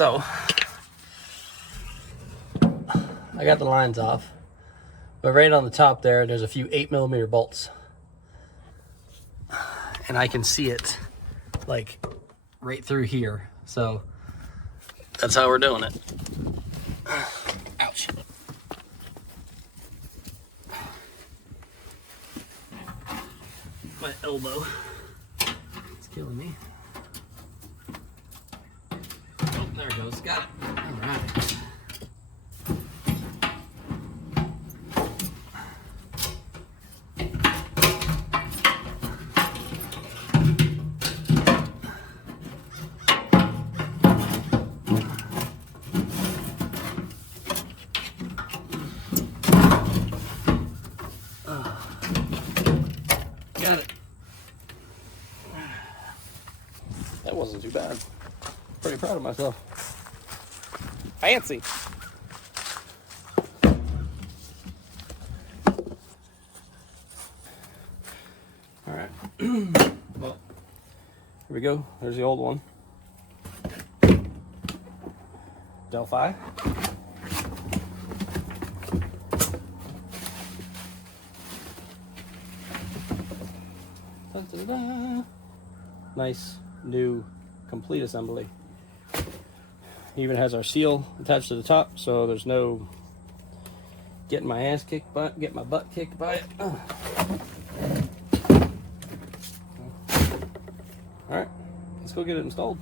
So I got the lines off, but right on the top there's a few 8mm bolts, and I can see it like right through here. So that's how we're doing it. Ouch. My elbow. It's killing me. Oh, there it goes. Got it. All right. Got it. That wasn't too bad. Pretty proud of myself. Fancy. All right. Well, here we go. There's the old one. Delphi. Da-da-da. Nice new complete assembly. Even has our seal attached to the top, so there's no getting my ass kicked by it, get my butt kicked by it. All right, let's go get it installed.